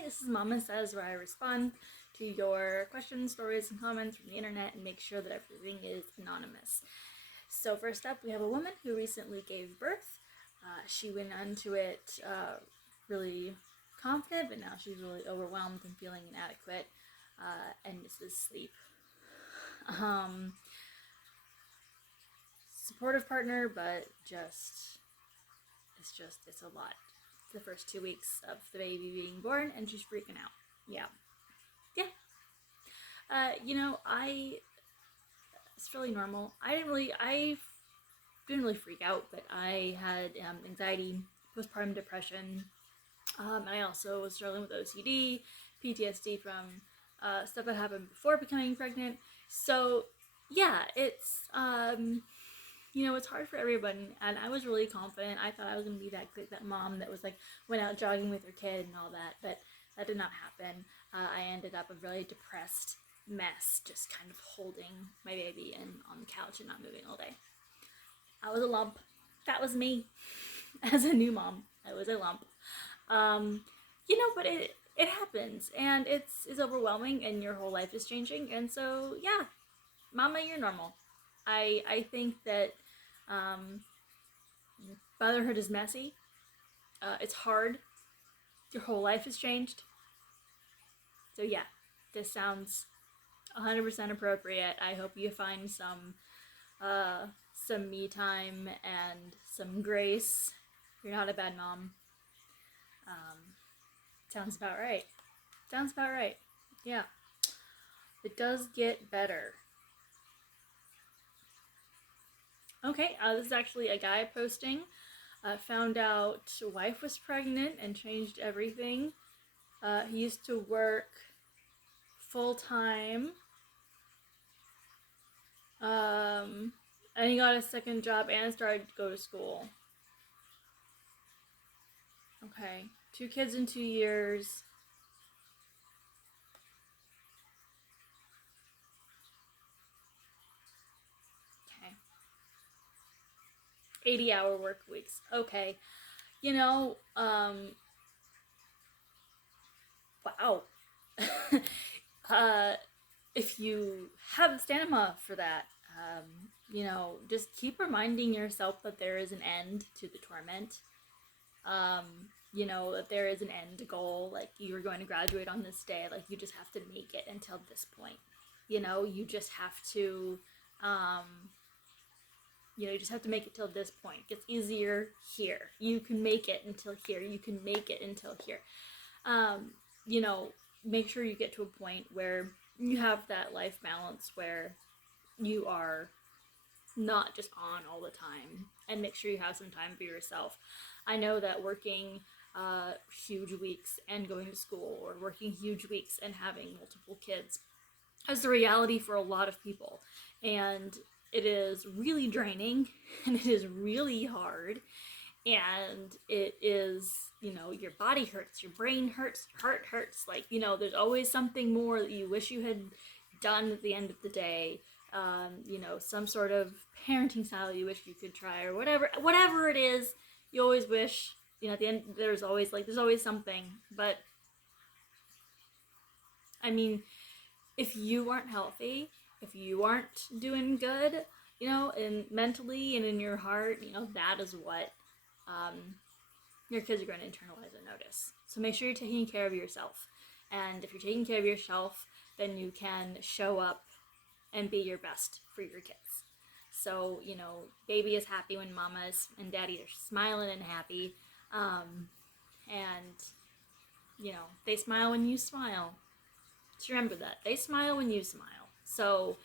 Hi, this is Mama Says, where I respond to your questions, stories, and comments from the internet and make sure that everything is anonymous. So first up, we have a woman who recently gave birth. She went into it really confident, but now she's really overwhelmed and feeling inadequate and misses sleep. Supportive partner, but it's a lot. It's the first 2 weeks of the baby being born, and she's freaking out. Yeah. It's really normal. I didn't really freak out, but I had anxiety, postpartum depression. I also was struggling with OCD, PTSD from stuff that happened before becoming pregnant. So yeah, it's it's hard for everyone, and I was really confident. I thought I was gonna be that mom that was like went out jogging with her kid and all that, but that did not happen. I ended up a really depressed mess, just kind of holding my baby and on the couch and not moving all day. I was a lump. That was me. As a new mom, I was a lump. But it happens, and it's overwhelming, and your whole life is changing, and so yeah, mama, you're normal. I think that um, motherhood is messy. It's hard. Your whole life has changed. So yeah, this sounds 100% appropriate. I hope you find some me time and some grace. You're not a bad mom. Sounds about right. Sounds about right. Yeah. It does get better. Okay, this is actually a guy posting. Found out wife was pregnant and changed everything. He used to work full time. And he got a second job and started to go to school. Okay, 2 kids in 2 years. Okay. 80-hour work weeks. Okay. Wow. uh, if you have the stamina for that, just keep reminding yourself that there is an end to the torment. That there is an end goal, like you're going to graduate on this day, like you just have to make it until this point. You just have to, you just have to make it till this point. It gets easier here. You can make it until here. You can make it until here. Make sure you get to a point where you have that life balance where you are not just on all the time, and make sure you have some time for yourself. I know that working huge weeks and going to school, or working huge weeks and having multiple kids, is the reality for a lot of people, and it is really draining and it is really hard, and it is, your body hurts, your brain hurts, your heart hurts, like, there's always something more that you wish you had done at the end of the day. Some sort of parenting style you wish you could try, or whatever it is, you always wish, at the end, there's always something. But I mean, if you aren't healthy, if you aren't doing good, and mentally and in your heart, that is what your kids are going to internalize and notice. So make sure you're taking care of yourself. And if you're taking care of yourself, then you can show up and be your best for your kids. So, baby is happy when mama and daddy are smiling and happy. And, they smile when you smile. Just remember that. They smile when you smile. So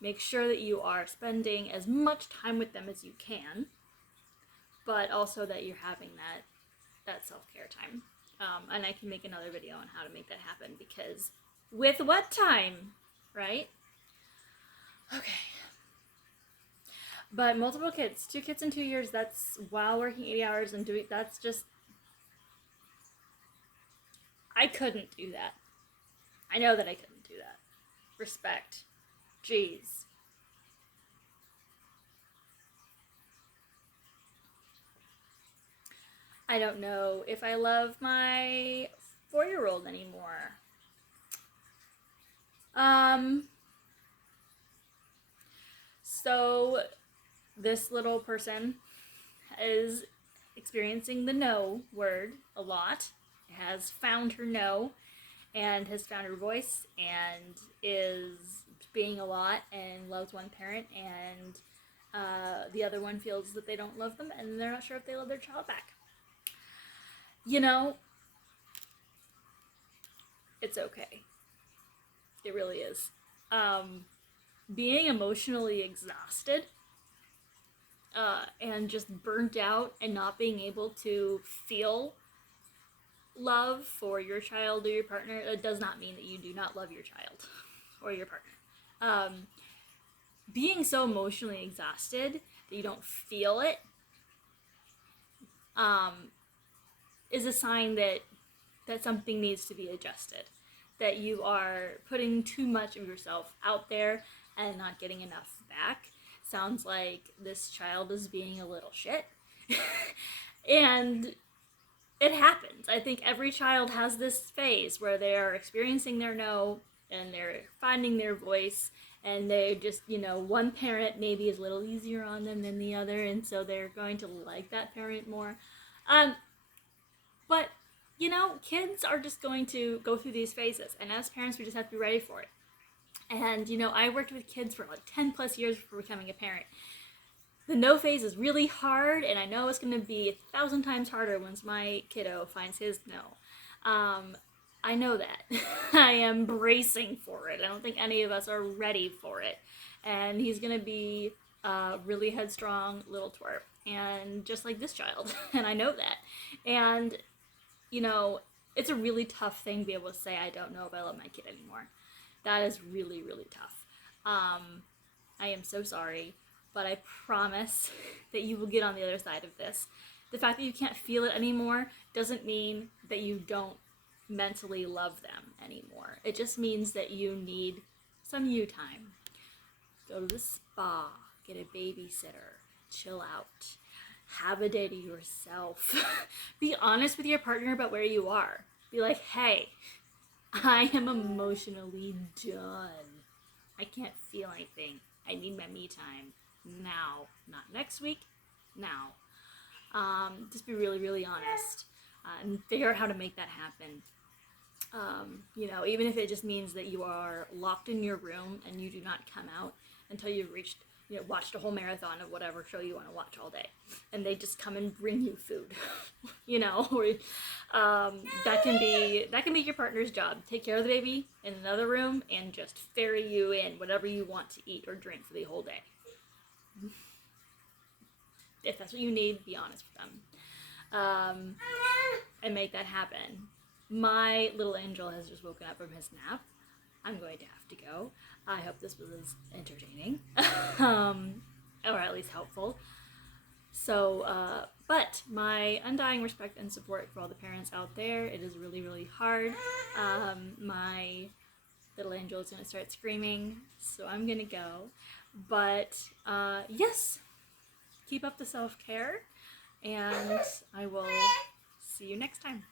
make sure that you are spending as much time with them as you can, but also that you're having that self-care time. And I can make another video on how to make that happen, because with what time, right? Okay. But multiple kids, 2 kids in 2 years, that's while working 80 hours and that's just, I couldn't do that. I know that I couldn't do that. Respect. Jeez. I don't know if I love my 4-year-old world anymore. So this little person is experiencing the no word a lot, has found her no, and has found her voice, and is being a lot, and loves one parent, and the other one feels that they don't love them, and they're not sure if they love their child back. You know, it's okay. It really is. Being emotionally exhausted and just burnt out and not being able to feel love for your child or your partner, it does not mean that you do not love your child or your partner. Being so emotionally exhausted that you don't feel it is a sign that something needs to be adjusted. That you are putting too much of yourself out there and not getting enough back. Sounds like this child is being a little shit. And it happens. I think every child has this phase where they are experiencing their no and they're finding their voice, and they just, one parent maybe is a little easier on them than the other, and so they're going to like that parent more. But kids are just going to go through these phases, and as parents we just have to be ready for it. And I worked with kids for like 10 plus years before becoming a parent. The no phase is really hard, and I know it's going to be 1,000 times harder once my kiddo finds his no. I know that. I am bracing for it. I don't think any of us are ready for it. And he's going to be a really headstrong little twerp, and just like this child. And I know that. And, it's a really tough thing to be able to say, I don't know if I love my kid anymore. That is really, really tough. I am so sorry. But I promise that you will get on the other side of this. The fact that you can't feel it anymore doesn't mean that you don't mentally love them anymore. It just means that you need some you time. Go to the spa, get a babysitter, chill out, have a day to yourself. Be honest with your partner about where you are. Be like, hey, I am emotionally done. I can't feel anything. I need my me time. Now, not next week, now. Just be really, really honest and figure out how to make that happen. Even if it just means that you are locked in your room and you do not come out until you've watched a whole marathon of whatever show you want to watch all day, and they just come and bring you food, or that can be your partner's job. Take care of the baby in another room and just ferry you in whatever you want to eat or drink for the whole day. If that's what you need, be honest with them, and make that happen. My little angel has just woken up from his nap. I'm going to have to go. I hope this was entertaining, or at least helpful. So, but my undying respect and support for all the parents out there. It is really, really hard. My little angel is going to start screaming, so I'm going to go. But, yes, keep up the self-care, and I will see you next time.